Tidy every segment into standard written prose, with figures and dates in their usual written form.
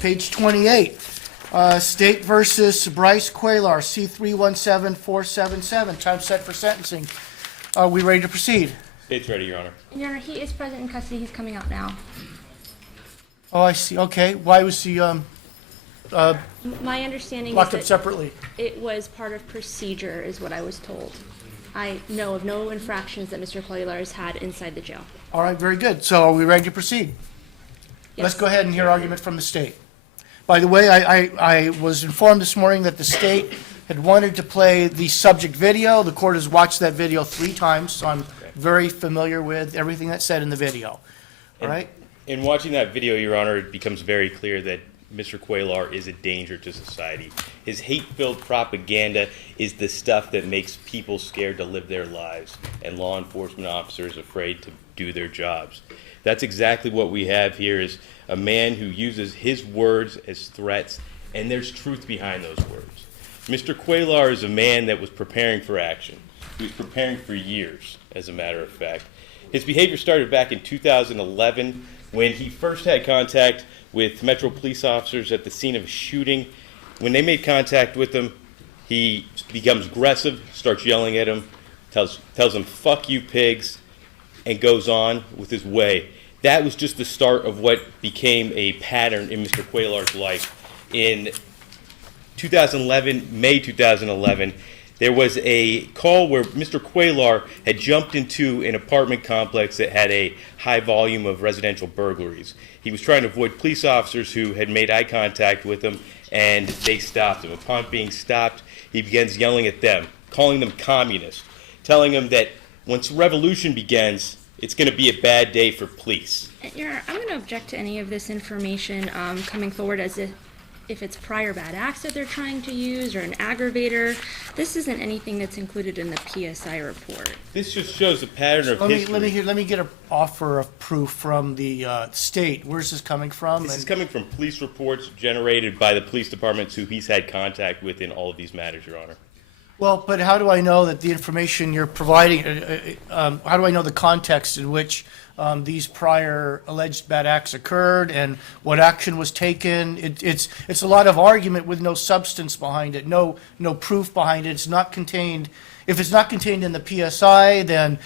page 28. State versus Bryce Cuellar, C317477. Time set for sentencing. Are we ready to proceed? State's ready, Your Honor. Your Honor, he is present in custody. He's coming out now. Oh, I see. Okay. Why was he My understanding locked is up that separately? it was part of procedure, is what I was told. I know of no infractions that Mr. Cuellar has had inside the jail. All right. Very good. So are we ready to proceed? Yes. Let's go ahead and hear argument from the state. By the way, I was informed this morning that the state had wanted to play the subject video. The court has watched that video 3 times, so I'm very familiar with everything that's said in the video. All right? In watching that video, Your Honor, it becomes very clear that Mr. Cuellar is a danger to society. His hate-filled propaganda is the stuff that makes people scared to live their lives and law enforcement officers afraid to do their jobs. That's exactly what we have here, is a man who uses his words as threats, and there's truth behind those words. Mr. Cuellar is a man that was preparing for action. He was preparing for years, as a matter of fact. His behavior started back in 2011 when he first had contact with Metro police officers at the scene of a shooting. When they made contact with him, he becomes aggressive, starts yelling at him, tells them, "Fuck you, pigs," and goes on with his way. That was just the start of what became a pattern in Mr. Cuellar's life. In 2011, May 2011, there was a call where Mr. Cuellar had jumped into an apartment complex that had a high volume of residential burglaries. He was trying to avoid police officers who had made eye contact with him, and they stopped him. Upon being stopped, he begins yelling at them, calling them communists, telling them that once revolution begins, it's going to be a bad day for police. Your Honor, I'm going to object to any of this information coming forward as if it's prior bad acts that they're trying to use or an aggravator. This isn't anything that's included in the PSI report. This just shows the pattern of history. Let me get an offer of proof from the state. Where's this coming from? This is coming from police reports generated by the police departments who he's had contact with in all of these matters, Your Honor. Well, but how do I know that the information you're providing, how do I know the context in which these prior alleged bad acts occurred and what action was taken? It's a lot of argument with no substance behind it, no proof behind it. It's not contained. If it's not contained in the PSI, then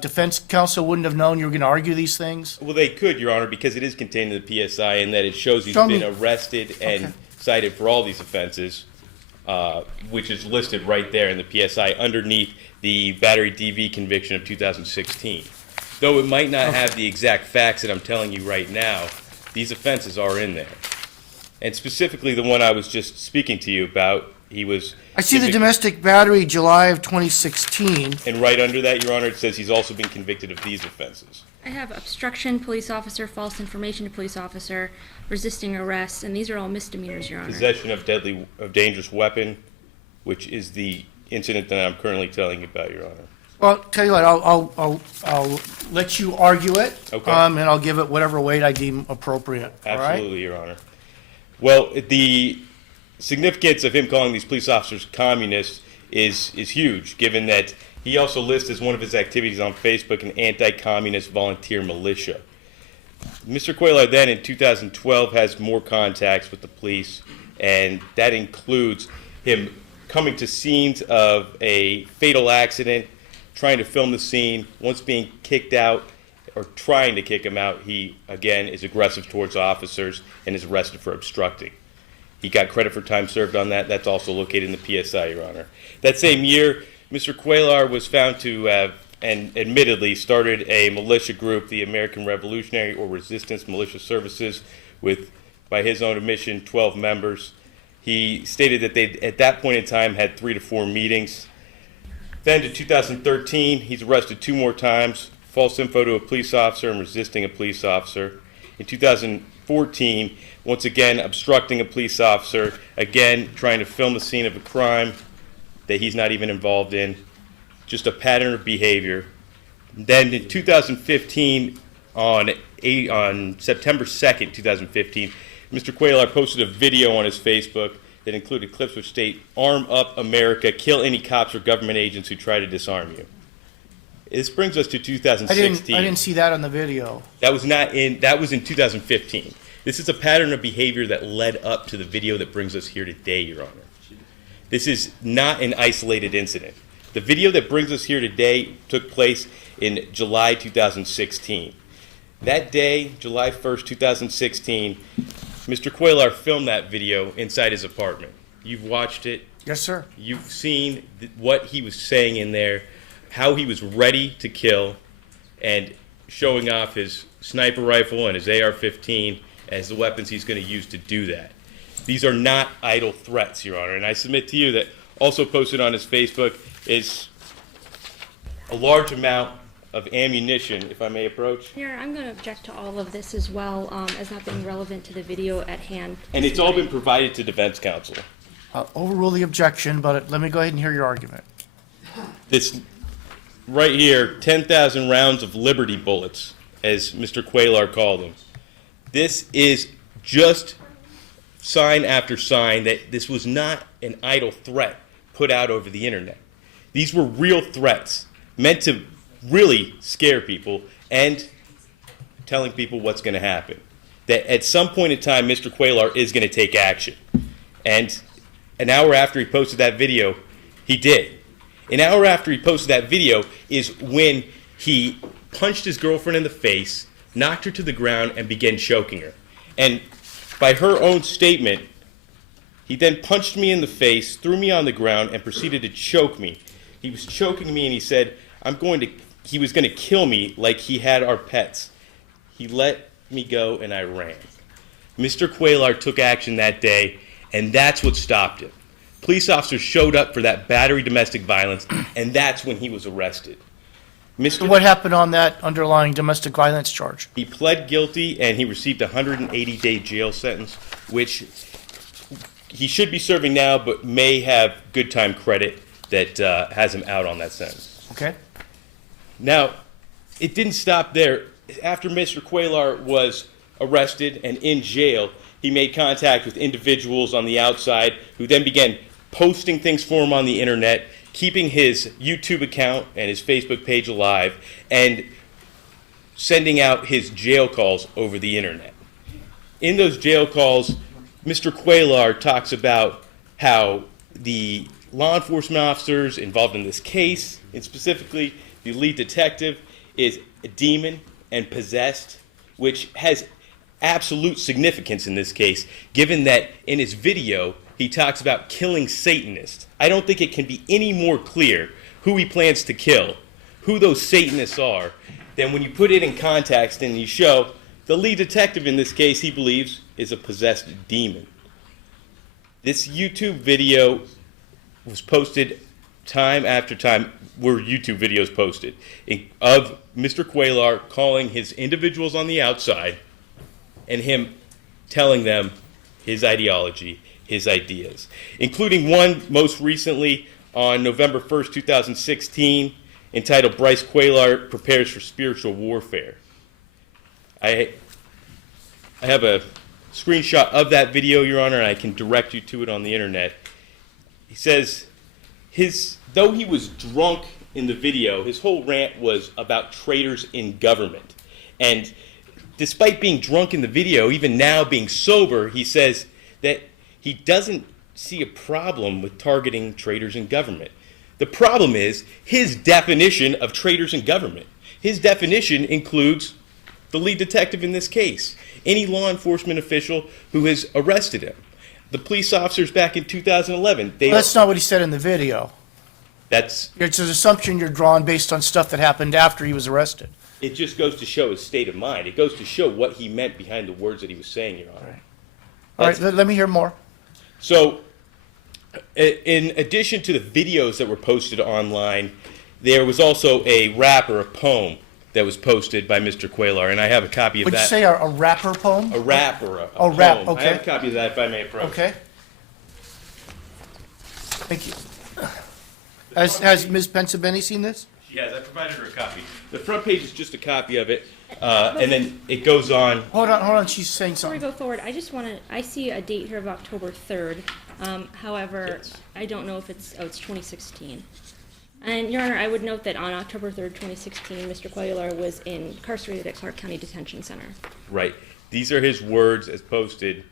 defense counsel wouldn't have known you were going to argue these things? Well, they could, Your Honor, because it is contained in the PSI and that it shows he's been arrested and cited for all these offenses. Which is listed right there in the PSI underneath the battery DV conviction of 2016. Though it might not have the exact facts that I'm telling you right now, these offenses are in there. And specifically the one I was just speaking to you about, I see the domestic battery, July of 2016. And right under that, Your Honor, it says he's also been convicted of these offenses. I have obstruction, police officer, false information to police officer, resisting arrest, and these are all misdemeanors, Your Honor. Possession of dangerous weapon, which is the incident that I'm currently telling you about, Your Honor. Well, tell you what, I'll let you argue it, Okay. And I'll give it whatever weight I deem appropriate. Absolutely, all right? Your Honor. Well, the significance of him calling these police officers communists is huge, given that he also lists as one of his activities on Facebook an anti-communist volunteer militia. Mr. Cuellar then in 2012 has more contacts with the police, and that includes him coming to scenes of a fatal accident, trying to film the scene. Once being kicked out or trying to kick him out, he again is aggressive towards officers and is arrested for obstructing. He got credit for time served on that. That's also located in the PSI, Your Honor. That same year, Mr. Cuellar was found to have, and admittedly, started a militia group, the American Revolutionary or Resistance Militia Services, with, by his own admission, 12 members. He stated that they, at that point in time, had 3 to 4 meetings. Then to 2013, he's arrested 2 more times, false info to a police officer and resisting a police officer. In 2014, once again obstructing a police officer, again trying to film the scene of a crime that he's not even involved in, just a pattern of behavior. Then in 2015, on September 2nd, 2015, Mr. Cuellar posted a video on his Facebook that included clips which state, "Arm up America, kill any cops or government agents who try to disarm you." This brings us to 2016. I didn't see that on the video. That was in 2015. This is a pattern of behavior that led up to the video that brings us here today, Your Honor. This is not an isolated incident. The video that brings us here today took place in July 2016. That day, July 1st, 2016, Mr. Cuellar filmed that video inside his apartment. You've watched it. Yes, sir. You've seen what he was saying in there, how he was ready to kill, and showing off his sniper rifle and his AR-15 as the weapons he's going to use to do that. These are not idle threats, Your Honor. And I submit to you that also posted on his Facebook is a large amount of ammunition, if I may approach. Your Honor, I'm going to object to all of this as well, as not being relevant to the video at hand. And it's all been provided to defense counsel. Overrule the objection, but let me go ahead and hear your argument. This right here, 10,000 rounds of Liberty bullets, as Mr. Cuellar called them. This is just sign after sign that this was not an idle threat put out over the internet. These were real threats meant to really scare people and telling people what's going to happen. That at some point in time, Mr. Cuellar is going to take action. And an hour after he posted that video, he did. An hour after he posted that video is when he punched his girlfriend in the face, knocked her to the ground, and began choking her. And by her own statement, he then punched me in the face, threw me on the ground, and proceeded to choke me. He was choking me, and he said, he was going to kill me like he had our pets. He let me go, and I ran. Mr. Cuellar took action that day, and that's what stopped him. Police officers showed up for that battery domestic violence, and that's when he was arrested. So what happened on that underlying domestic violence charge? He pled guilty, and he received a 180-day jail sentence, which he should be serving now, but may have good time credit that has him out on that sentence. Okay. Now, it didn't stop there. After Mr. Cuellar was arrested and in jail, he made contact with individuals on the outside who then began posting things for him on the internet, keeping his YouTube account and his Facebook page alive, and sending out his jail calls over the internet. In those jail calls, Mr. Cuellar talks about how the law enforcement officers involved in this case, and specifically the lead detective, is a demon and possessed, which has absolute significance in this case, given that in his video, he talks about killing Satanists. I don't think it can be any more clear who he plans to kill, who those Satanists are, than when you put it in context and you show the lead detective in this case, he believes, is a possessed demon. This YouTube video was posted time after time, were YouTube videos posted, of Mr. Cuellar calling his individuals on the outside and him telling them his ideology, his ideas, including one most recently on November 1st, 2016, entitled Bryce Cuellar Prepares for Spiritual Warfare. I have a screenshot of that video, Your Honor, and I can direct you to it on the internet. He says, though he was drunk in the video, his whole rant was about traitors in government. And despite being drunk in the video, even now being sober, he says that he doesn't see a problem with targeting traitors in government. The problem is his definition of traitors in government. His definition includes the lead detective in this case, any law enforcement official who has arrested him. The police officers back in 2011, That's not what he said in the video. It's an assumption you're drawing based on stuff that happened after he was arrested. It just goes to show his state of mind. It goes to show what he meant behind the words that he was saying, Your Honor. All right, let me hear more. So, in addition to the videos that were posted online, there was also a rap or a poem that was posted by Mr. Cuellar, and I have a copy of that. Would you say a rapper poem? A rap or a poem. Rap, okay. I have a copy of that, if I may approach. Okay. Thank you. Has Ms. Pensabeni seen this? She has. I provided her a copy. The front page is just a copy of it, and then it goes on. Hold on. She's saying Before we something. go forward, I see a date here of October 3rd. However, Yes. I don't know if it's 2016. And, Your Honor, I would note that on October 3rd, 2016, Mr. Cuellar was incarcerated at Clark County Detention Center. Right. These are his words as posted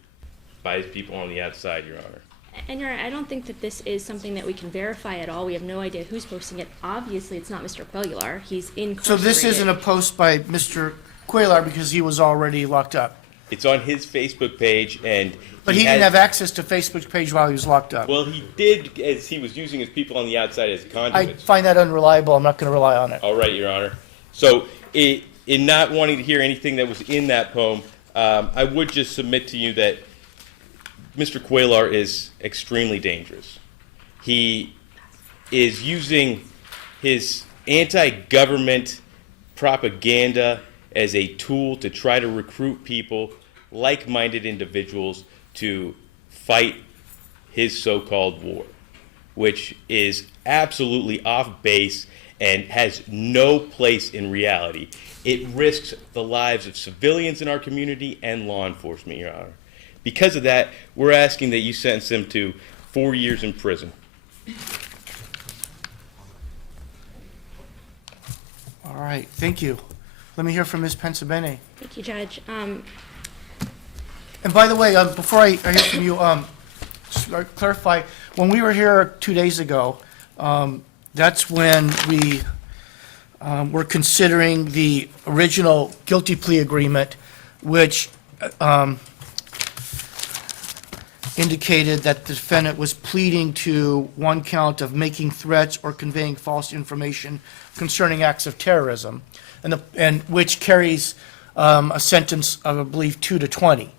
by his people on the outside, Your Honor. And Your Honor, I don't think that this is something that we can verify at all. We have no idea who's posting it. Obviously, it's not Mr. Cuellar. He's incarcerated. So this isn't a post by Mr. Cuellar because he was already locked up? It's on his Facebook page, and But he didn't have access to Facebook's page while he was locked up? Well, he did, as he was using his people on the outside as I conduits. find that unreliable. I'm not going to rely on it. All right, Your Honor. So, in not wanting to hear anything that was in that poem, I would just submit to you that Mr. Cuellar is extremely dangerous. He is using his anti-government propaganda as a tool to try to recruit people, like-minded individuals, to fight his so-called war, which is absolutely off base and has no place in reality. It risks the lives of civilians in our community and law enforcement, Your Honor. Because of that, we're asking that you sentence him to 4 years in prison. All right, thank you. Let me hear from Ms. Pensabene. Thank you, Judge. And by the way, before I hear from you, just to clarify, when we were here 2 days ago, that's when we were considering the original guilty plea agreement, which indicated that the defendant was pleading to one count of making threats or conveying false information concerning acts of terrorism, and which carries a sentence of, I believe, 2 to 20.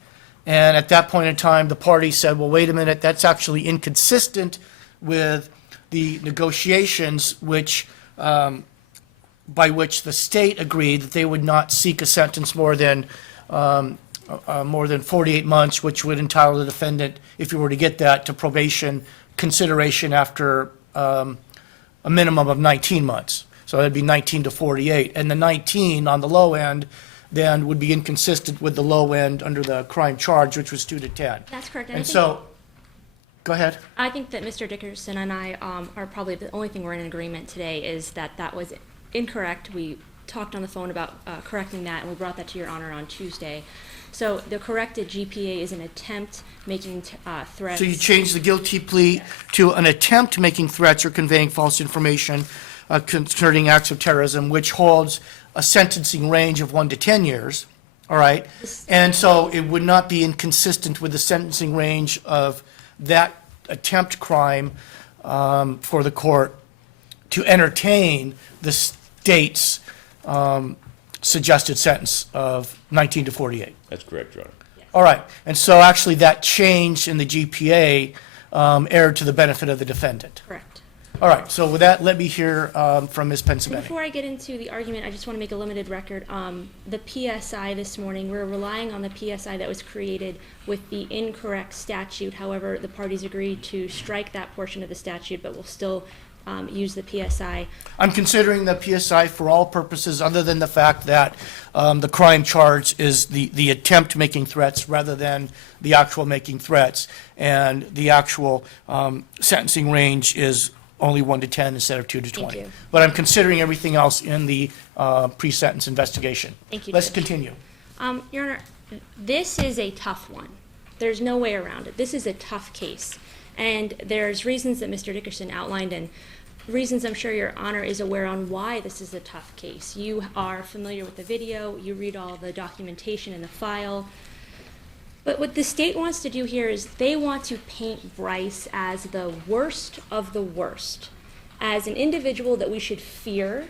And at that point in time, the party said, well, wait a minute, that's actually inconsistent with the negotiations which, by which the state agreed that they would not seek a sentence more than 48 months, which would entitle the defendant, if you were to get that, to probation consideration after a minimum of 19 months. So that'd be 19 to 48. And the 19 on the low end then would be inconsistent with the low end under the crime charge, which was 2 to 10. That's correct. And so, go ahead. I think that Mr. Dickerson and I are probably the only thing we're in agreement today is that that was incorrect. We talked on the phone about correcting that, and we brought that to Your Honor on Tuesday. So the corrected GPA is an attempt making threats. So you changed the guilty plea to an attempt making threats or conveying false information concerning acts of terrorism, which holds a sentencing range of 1 to 10 years, all right? And so it would not be inconsistent with the sentencing range of that attempt crime for the court to entertain the state's suggested sentence of 19 to 48. That's correct, Your Honor. All right, and so actually that change in the GPA erred to the benefit of the defendant. Correct. All right, so with that, let me hear from Ms. Pensabene. Before I get into the argument, I just want to make a limited record. The PSI this morning, we're relying on the PSI that was created with the incorrect statute. However, the parties agreed to strike that portion of the statute, but we'll still use the PSI. I'm considering the PSI for all purposes other than the fact that the crime charge is the attempt making threats rather than the actual making threats, and the actual sentencing range is only 1 to 10 instead of 2 to 20. Thank you. But I'm considering everything else in the pre-sentence investigation. Thank you, Let's Judge. continue. Your Honor, this is a tough one. There's no way around it. This is a tough case. And there's reasons that Mr. Dickerson outlined and reasons I'm sure Your Honor is aware on why this is a tough case. You are familiar with the video. You read all the documentation in the file. But what the state wants to do here is they want to paint Bryce as the worst of the worst, as an individual that we should fear,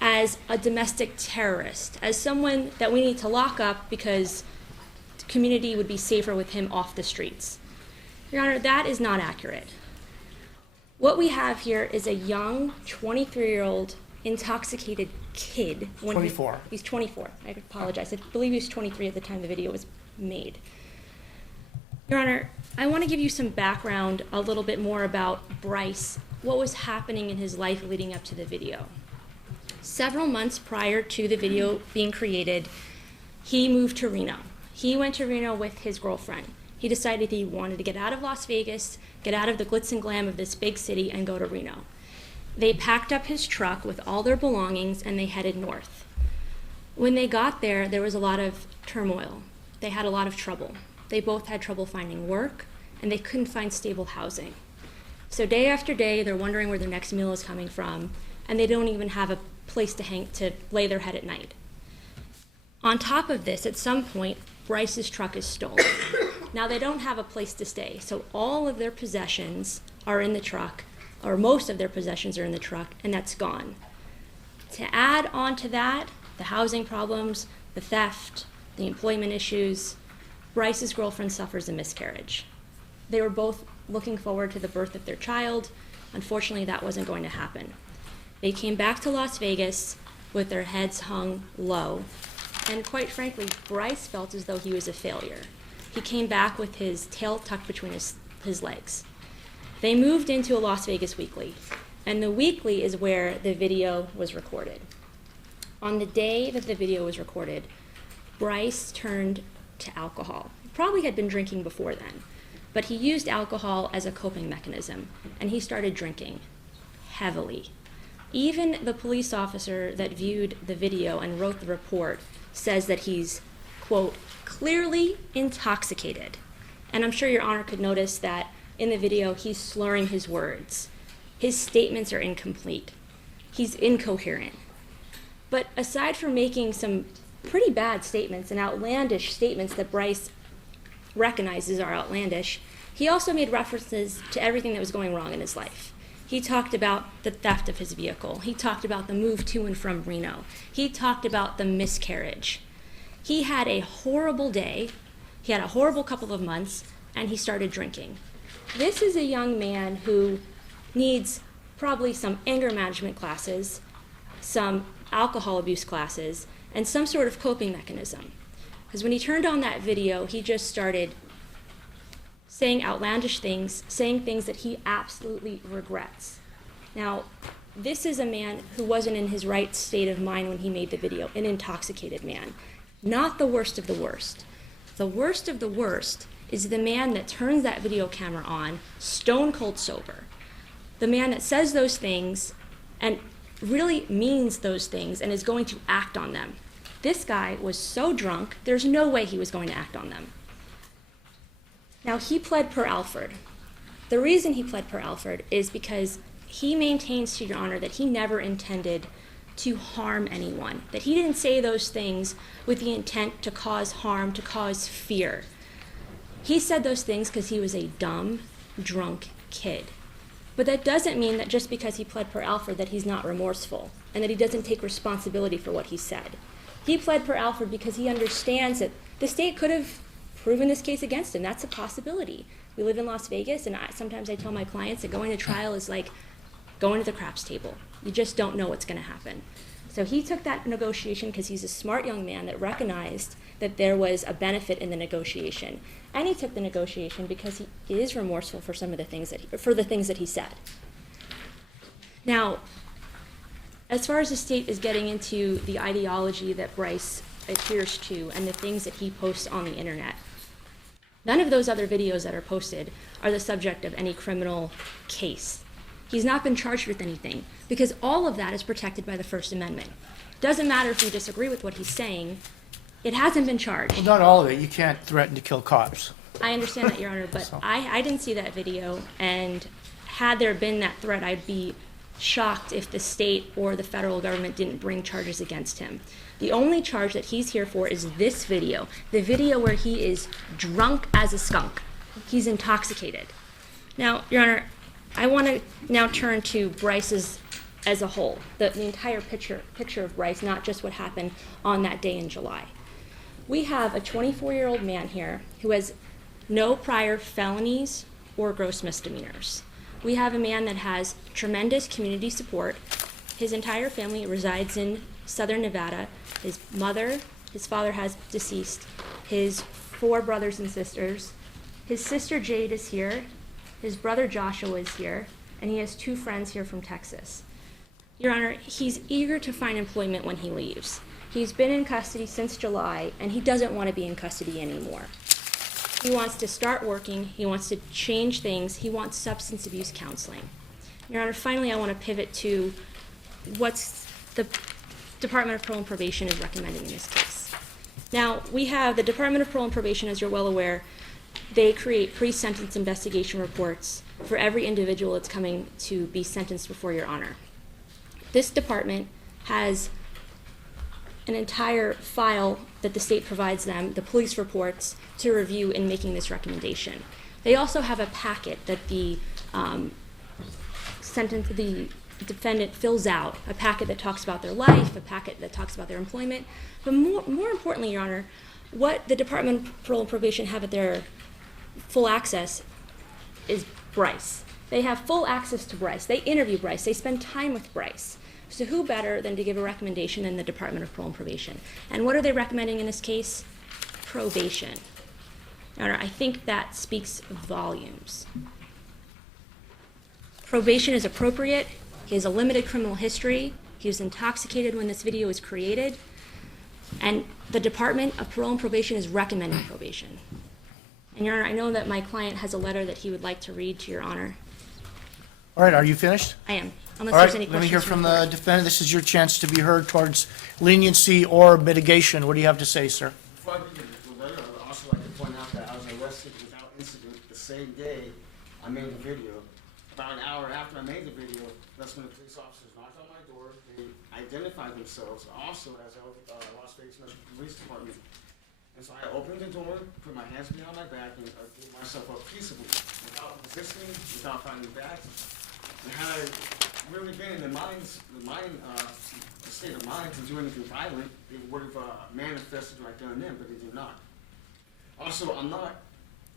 as a domestic terrorist, as someone that we need to lock up because the community would be safer with him off the streets. Your Honor, that is not accurate. What we have here is a young 23-year-old intoxicated kid. 24. He's 24. I apologize. I believe he was 23 at the time the video was made. Your Honor, I want to give you some background a little bit more about Bryce, what was happening in his life leading up to the video. Several months prior to the video being created, he moved to Reno. He went to Reno with his girlfriend. He decided he wanted to get out of Las Vegas, get out of the glitz and glam of this big city, and go to Reno. They packed up his truck with all their belongings and they headed north. When they got there, there was a lot of turmoil. they had a lot of trouble. They both had trouble finding work, and they couldn't find stable housing. So day after day, they're wondering where their next meal is coming from, and they don't even have a place to lay their head at night. On top of this, at some point, Bryce's truck is stolen. Now, they don't have a place to stay, so all of their possessions are in the truck, or most of their possessions are in the truck, and that's gone. To add on to that, the housing problems, the theft, the employment issues, Bryce's girlfriend suffers a miscarriage. They were both looking forward to the birth of their child. Unfortunately, that wasn't going to happen. They came back to Las Vegas with their heads hung low, and quite frankly, Bryce felt as though he was a failure. He came back with his tail tucked between his legs. They moved into a Las Vegas weekly, and the weekly is where the video was recorded. On the day that the video was recorded, Bryce turned to alcohol. He probably had been drinking before then, but he used alcohol as a coping mechanism, and he started drinking heavily. Even the police officer that viewed the video and wrote the report says that he's, quote, clearly intoxicated. And I'm sure Your Honor could notice that in the video he's slurring his words. His statements are incomplete. He's incoherent. But aside from making some pretty bad statements and outlandish statements that Bryce recognizes are outlandish, he also made references to everything that was going wrong in his life. He talked about the theft of his vehicle. He talked about the move to and from Reno. He talked about the miscarriage. He had a horrible day. He had a horrible couple of months, and he started drinking. This is a young man who needs probably some anger management classes, some alcohol abuse classes, and some sort of coping mechanism. Because when he turned on that video, he just started saying outlandish things, saying things that he absolutely regrets. Now, this is a man who wasn't in his right state of mind when he made the video, an intoxicated man. Not the worst of the worst. The worst of the worst is the man that turns that video camera on, stone cold sober. The man that says those things and really means those things and is going to act on them. This guy was so drunk, there's no way he was going to act on them. Now, he pled per Alford. The reason he pled per Alford is because he maintains, to Your Honor, that he never intended to harm anyone, that he didn't say those things with the intent to cause harm, to cause fear. He said those things because he was a dumb, drunk kid. But that doesn't mean that just because he pled per Alford that he's not remorseful and that he doesn't take responsibility for what he said. He pled per Alford because he understands that the state could have proven this case against him. That's a possibility. We live in Las Vegas, and sometimes I tell my clients that going to trial is like going to the craps table. You just don't know what's going to happen. So he took that negotiation because he's a smart young man that recognized that there was a benefit in the negotiation. And he took the negotiation because he is remorseful for some of the things that he said. Now, as far as the state is getting into the ideology that Bryce adheres to and the things that he posts on the internet, none of those other videos that are posted are the subject of any criminal case. He's not been charged with anything because all of that is protected by the First Amendment. Doesn't matter if we disagree with what he's saying, it hasn't been charged. Well, not all of it. You can't threaten to kill cops. I understand that, Your Honor, but I didn't see that video, and had there been that threat, I'd be shocked if the state or the federal government didn't bring charges against him. The only charge that he's here for is this video, the video where he is drunk as a skunk. He's intoxicated. Now, Your Honor, I want to now turn to Bryce's as a whole, the entire picture of Bryce, not just what happened on that day in July. We have a 24-year-old man here who has no prior felonies or gross misdemeanors. We have a man that has tremendous community support. His entire family resides in Southern Nevada. His mother, his father has deceased, his 4 brothers and sisters. His sister Jade is here, his brother Joshua is here, and he has 2 friends here from Texas. Your Honor, he's eager to find employment when he leaves. He's been in custody since July, and he doesn't want to be in custody anymore. He wants to start working, he wants to change things, he wants substance abuse counseling. Your Honor, finally I want to pivot to what's the Department of Parole and Probation is recommending in this case. Now, we have the Department of Parole and Probation, as you're well aware. They create pre-sentence investigation reports for every individual that's coming to be sentenced before your honor. This department has an entire file that the state provides them, the police reports, to review in making this recommendation. They also have a packet that the the defendant fills out, a packet that talks about their life, a packet that talks about their employment. But more importantly, Your Honor, what the Department of Parole and Probation have at their full access is Bryce. They have full access to Bryce. They interview Bryce. They spend time with Bryce. So who better than to give a recommendation than the Department of Parole and Probation? And what are they recommending in this case? Probation. Your Honor, I think that speaks volumes. Probation is appropriate. He has a limited criminal history. He was intoxicated when this video was created. And the Department of Parole and Probation is recommending probation. And Your Honor, I know that my client has a letter that he would like to read to Your Honor. All right, are you finished? I am, unless All right, there's any let questions. me hear from the the court. defendant. This is your chance to be heard towards leniency or mitigation. What do you have to say, sir? Before I begin the letter, I would also like to point out that I was arrested without incident the same day I made the video. About an hour after I made the video, that's when the police officers knocked on my door. They identified themselves also as Las Vagas Metro Police Department. And so I opened the door, put my hands behind my back, and gave myself up peaceably, without resisting, without fighting back. And had I really been in the state of mind to do anything violent, it would have manifested right there and then, but it did not. Also,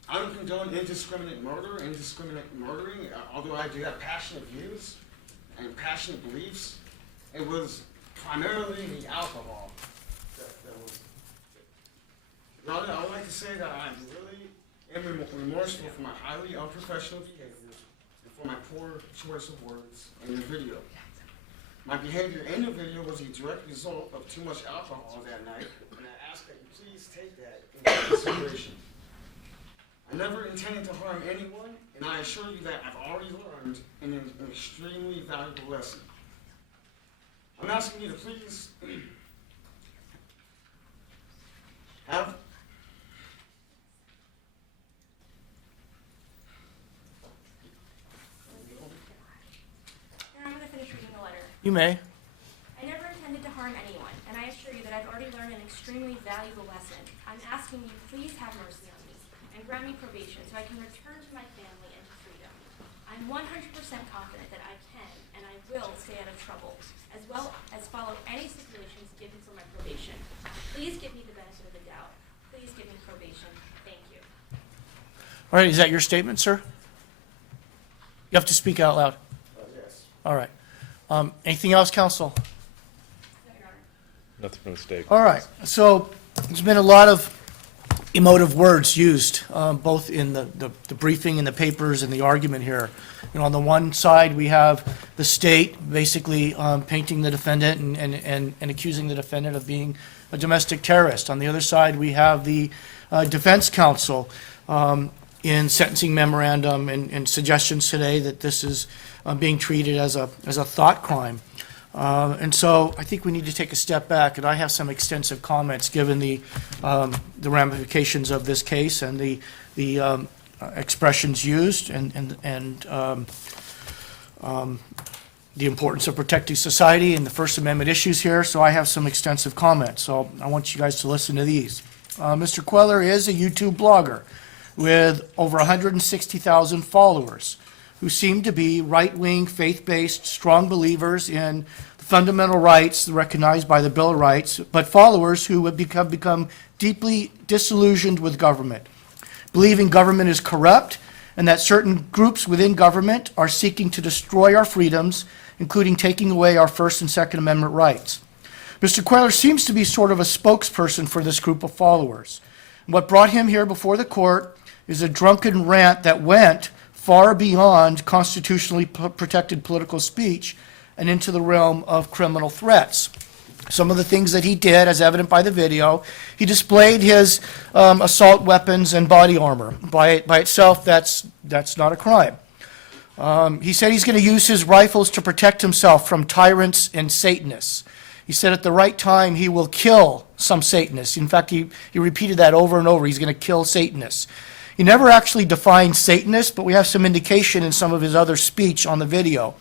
I don't condone indiscriminate murder, indiscriminate murdering, although I do have passionate views and passionate beliefs. It was primarily the alcohol that was. Your Honor, I would like to say that I really am remorseful for my highly unprofessional behavior and for my poor choice of words in the video. My behavior in the video was a direct result of too much alcohol that night, and I ask that you please take that into consideration. I never intended to harm anyone, and I assure you that I've already learned an extremely valuable lesson. I'm asking you to please have I'm going to finish reading the letter. You may. I never intended to harm anyone, and I assure you that I've already learned an extremely valuable lesson. I'm asking you, please have mercy on me and grant me probation so I can return to my family and to freedom. I'm 100% confident that I can and I will stay out of trouble, as well as follow any stipulations given for my probation. Please give me the benefit of the doubt. Please give me probation. Thank you. All right, is that your statement, sir? You have to speak out loud. yes. All right. Anything else, counsel? No, Your Honor. Nothing from the state. All right, so there's been a lot of emotive words used, both in the briefing and the papers and the argument here. You know, on the one side, we have the state basically painting the defendant and accusing the defendant of being a domestic terrorist. On the other side, we have the defense counsel in sentencing memorandum and suggestions today that this is being treated as a thought crime. And so I think we need to take a step back, and I have some extensive comments given the ramifications of this case and the expressions used and the importance of protecting society and the First Amendment issues here. So I have some extensive comments. So I want you guys to listen to these. Mr. Cuellar is a YouTube blogger with over 160,000 followers who seem to be right-wing, faith-based, strong believers in the fundamental rights recognized by the Bill of Rights, but followers who have become deeply disillusioned with government, believing government is corrupt and that certain groups within government are seeking to destroy our freedoms, including taking away our First and Second Amendment rights. Mr. Cuellar seems to be sort of a spokesperson for this group of followers. What brought him here before the court is a drunken rant that went far beyond constitutionally protected political speech and into the realm of criminal threats. Some of the things that he did, as evident by the video, he displayed his assault weapons and body armor. By itself, that's not a crime. He said he's going to use his rifles to protect himself from tyrants and Satanists. He said at the right time he will kill some Satanists. In fact, he repeated that over and over. He's going to kill Satanists. He never actually defined Satanists, but we have some indication in some of his other speech on the video.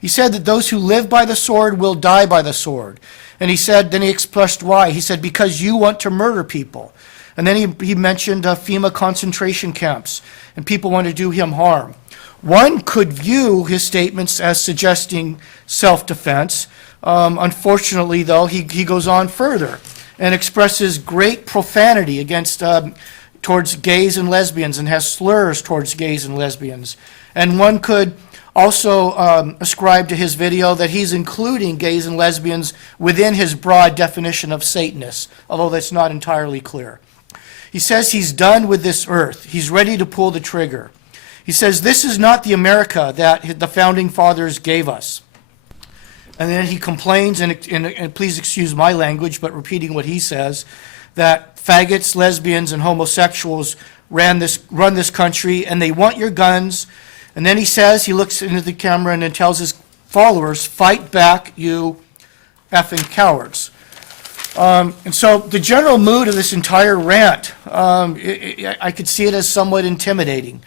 He said that those who live by the sword will die by the sword. And he said, then he expressed why. He said, because you want to murder people. And then he mentioned FEMA concentration camps, and people want to do him harm. One could view his statements as suggesting self-defense. Unfortunately, though, he goes on further and expresses great profanity against towards gays and lesbians, and has slurs towards gays and lesbians. And one could also ascribe to his video that he's including gays and lesbians within his broad definition of Satanists, although that's not entirely clear. He says he's done with this earth. He's ready to pull the trigger. He says this is not the America that the founding fathers gave us. And then he complains, and please excuse my language, but repeating what he says, that faggots, lesbians, and homosexuals run this country, and they want your guns. And then he says, he looks into the camera and then tells his followers, fight back, you effing cowards. And so the general mood of this entire rant, I could see it as somewhat intimidating.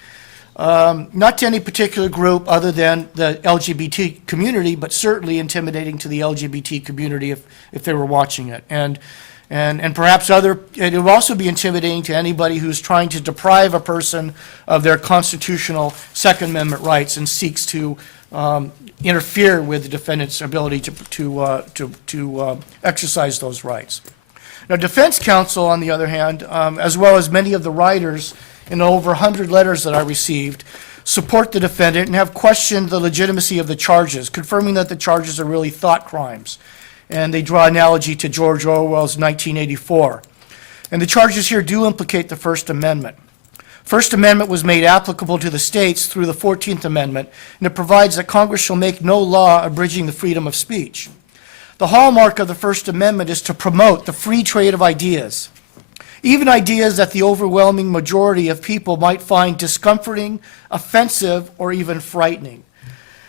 Not to any particular group other than the LGBT community, but certainly intimidating to the LGBT community if they were watching it. And perhaps it would also be intimidating to anybody who's trying to deprive a person of their constitutional Second Amendment rights and seeks to interfere with the defendant's ability to exercise those rights. Now, defense counsel, on the other hand, as well as many of the writers in over 100 letters that I received, support the defendant and have questioned the legitimacy of the charges, confirming that the charges are really thought crimes. And they draw analogy to George Orwell's 1984. And the charges here do implicate the First Amendment. First Amendment was made applicable to the states through the 14th Amendment, and it provides that Congress shall make no law abridging the freedom of speech. The hallmark of the First Amendment is to promote the free trade of ideas, even ideas that the overwhelming majority of people might find discomforting, offensive, or even frightening.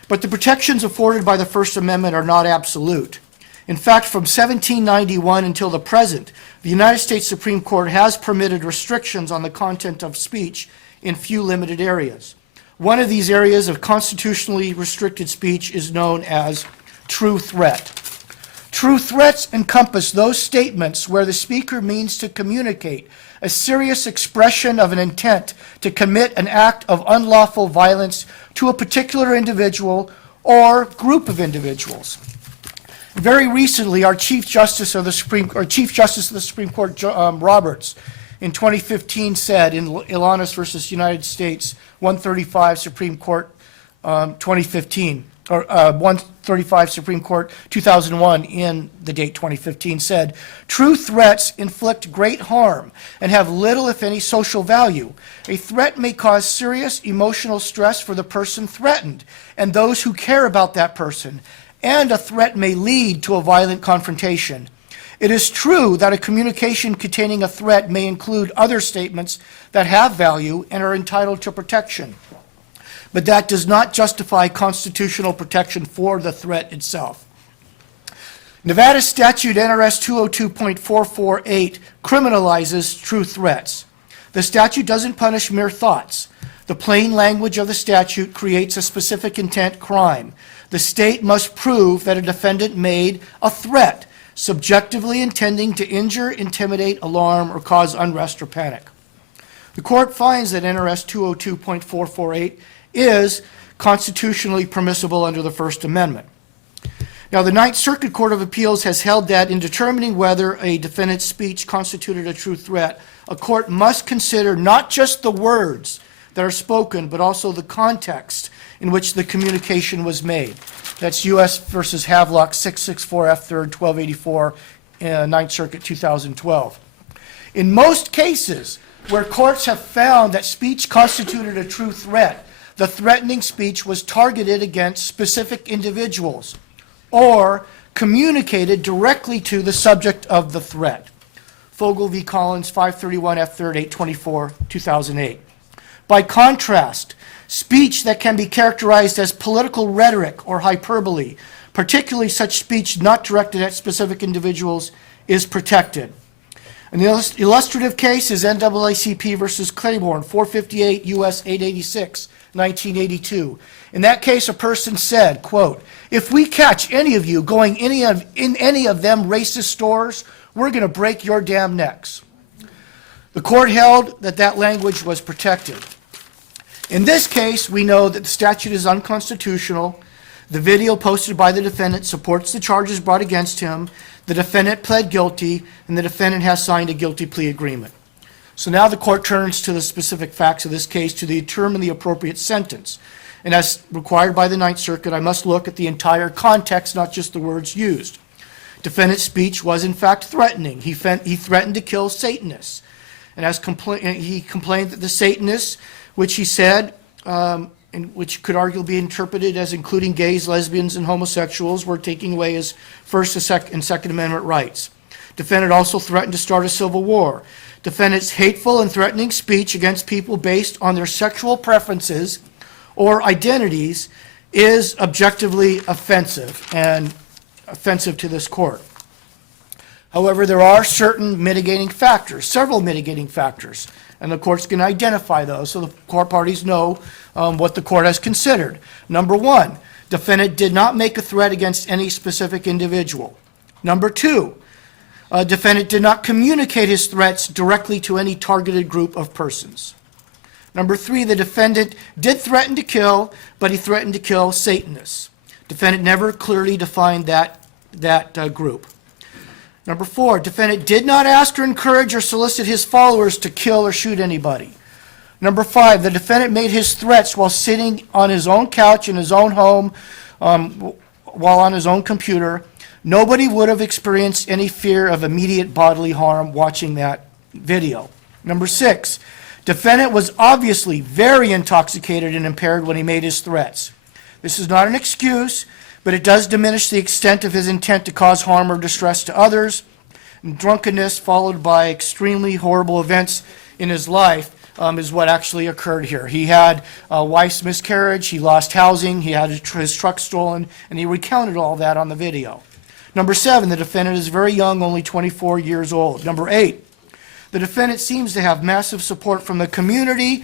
But the protections afforded by the First Amendment are not absolute. In fact, from 1791 until the present, the United States Supreme Court has permitted restrictions on the content of speech in few limited areas. One of these areas of constitutionally restricted speech is known as true threat. True threats encompass those statements where the speaker means to communicate a serious expression of an intent to commit an act of unlawful violence to a particular individual or group of individuals. Very recently, our Chief Justice of the Supreme Court, Roberts, in 2015 said in Ilanis versus United States, 135 Supreme Court 2015, or 135 Supreme Court 2001 in the date 2015 said, true threats inflict great harm and have little, if any, social value. A threat may cause serious emotional stress for the person threatened and those who care about that person, and a threat may lead to a violent confrontation. It is true that a communication containing a threat may include other statements that have value and are entitled to protection, but that does not justify constitutional protection for the threat itself. Nevada statute NRS 202.448 criminalizes true threats. The statute doesn't punish mere thoughts. The plain language of the statute creates a specific intent crime. The state must prove that a defendant made a threat, subjectively intending to injure, intimidate, alarm, or cause unrest or panic. The court finds that NRS 202.448 is constitutionally permissible under the First Amendment. Now, the Ninth Circuit Court of Appeals has held that in determining whether a defendant's speech constituted a true threat, a court must consider not just the words that are spoken, but also the context in which the communication was made. That's U.S. versus Havelock 664 F. 3rd 1284, Ninth Circuit 2012. In most cases where courts have found that speech constituted a true threat, the threatening speech was targeted against specific individuals or communicated directly to the subject of the threat. Fogel v. Collins, 531 F. 3rd 824, 2008. By contrast, speech that can be characterized as political rhetoric or hyperbole, particularly such speech not directed at specific individuals, is protected. An illustrative case is NAACP versus Claiborne, 458 U.S. 886, 1982. In that case, a person said, quote, "If we catch any of you going in any of them racist stores, we're going to break your damn necks." The court held that that language was protected. In this case, we know that the statute is unconstitutional. The video posted by the defendant supports the charges brought against him. The defendant pled guilty, and the defendant has signed a guilty plea agreement. So now the court turns to the specific facts of this case to determine the appropriate sentence. And as required by the Ninth Circuit, I must look at the entire context, not just the words used. Defendant's speech was in fact threatening. He threatened to kill Satanists. And he complained that the Satanists, which he said, and which could arguably be interpreted as including gays, lesbians, and homosexuals, were taking away his First and Second Amendment rights. Defendant also threatened to start a civil war. Defendant's hateful and threatening speech against people based on their sexual preferences or identities is objectively offensive and offensive to this court. However, there are certain mitigating factors, several mitigating factors, and the court's going to identify those so the court parties know what the court has considered. Number one, defendant did not make a threat against any specific individual. Number two, defendant did not communicate his threats directly to any targeted group of persons. Number three, the defendant did threaten to kill, but he threatened to kill Satanists. Defendant never clearly defined that group. Number four, defendant did not ask or encourage or solicit his followers to kill or shoot anybody. Number five, the defendant made his threats while sitting on his own couch in his own home, while on his own computer. Nobody would have experienced any fear of immediate bodily harm watching that video. Number six, defendant was obviously very intoxicated and impaired when he made his threats. This is not an excuse, but it does diminish the extent of his intent to cause harm or distress to others. And drunkenness followed by extremely horrible events in his life is what actually occurred here. He had a wife's miscarriage, he lost housing, he had his truck stolen, and he recounted all that on the video. Number seven, the defendant is very young, only 24 years old. Number eight, the defendant seems to have massive support from the community.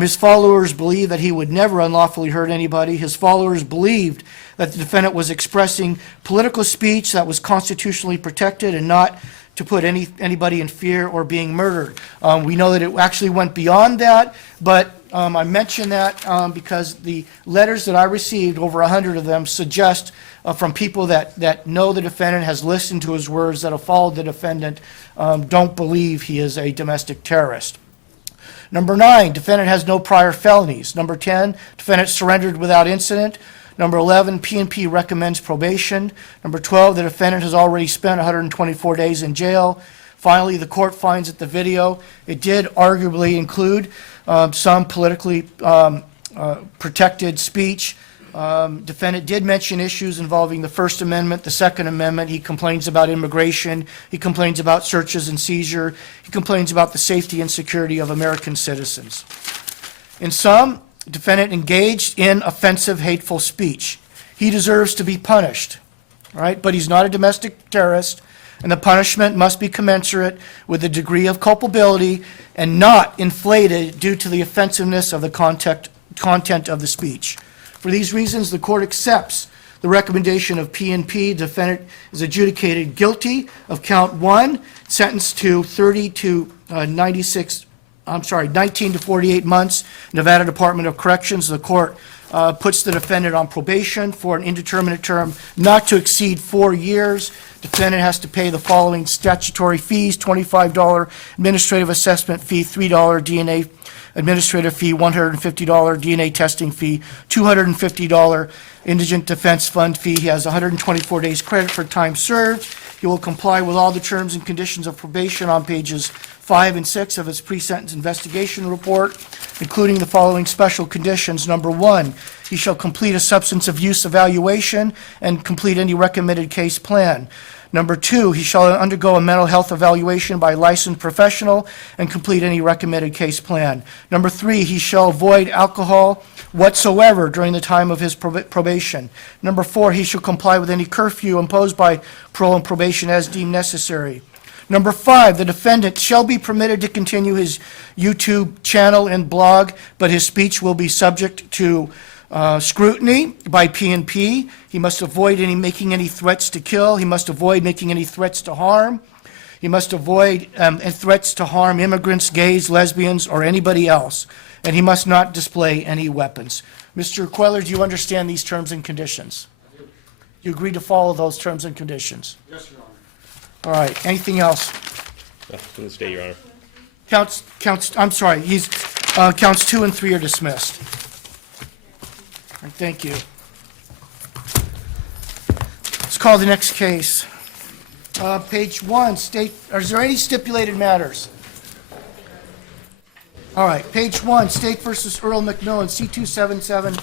His followers believe that he would never unlawfully hurt anybody. His followers believed that the defendant was expressing political speech that was constitutionally protected and not to put anybody in fear or being murdered. We know that it actually went beyond that, but I mention that because the letters that I received, over 100 of them, suggest from people that know the defendant, has listened to his words, that have followed the defendant, don't believe he is a domestic terrorist. Number nine, defendant has no prior felonies. Number 10, defendant surrendered without incident. Number 11, P&P recommends probation. Number 12, the defendant has already spent 124 days in jail. Finally, the court finds that the video, it did arguably include some politically protected speech. Defendant did mention issues involving the First Amendment, the Second Amendment. He complains about immigration. He complains about searches and seizure. He complains about the safety and security of American citizens. In sum, defendant engaged in offensive, hateful speech. He deserves to be punished, all right? But he's not a domestic terrorist, and the punishment must be commensurate with the degree of culpability and not inflated due to the offensiveness of the content of the speech. For these reasons, the court accepts the recommendation of P&P. Defendant is adjudicated guilty of count 1, sentenced to 19 to 48 months. Nevada Department of Corrections, the court puts the defendant on probation for an indeterminate term not to exceed 4 years. Defendant has to pay the following statutory fees: $25 administrative assessment fee, $3 DNA administrative fee, $150 DNA testing fee, $250 indigent defense fund fee. He has 124 days credit for time served. He will comply with all the terms and conditions of probation on pages 5 and 6 of his pre-sentence investigation report, including the following special conditions. Number 1, he shall complete a substance abuse evaluation and complete any recommended case plan. Number 2, he shall undergo a mental health evaluation by a licensed professional and complete any recommended case plan. Number 3, he shall avoid alcohol whatsoever during the time of his probation. Number 4, he shall comply with any curfew imposed by parole and probation as deemed necessary. Number 5, the defendant shall be permitted to continue his YouTube channel and blog, but his speech will be subject to scrutiny by P&P. He must avoid making any threats to kill. He must avoid making any threats to harm. He must avoid threats to harm immigrants, gays, lesbians, or anybody else. And he must not display any weapons. Mr. Cuellar, do you understand these terms and conditions? I do. You agree to follow those terms and conditions? Yes, Your Honor. All right, anything else? From the state, Your Honor. I'm sorry, counts 2 and 3 are dismissed. All right, thank you. Let's call the next case. Page 1, is there any stipulated matters? All right, page 1, State versus Earl McMillan, C277.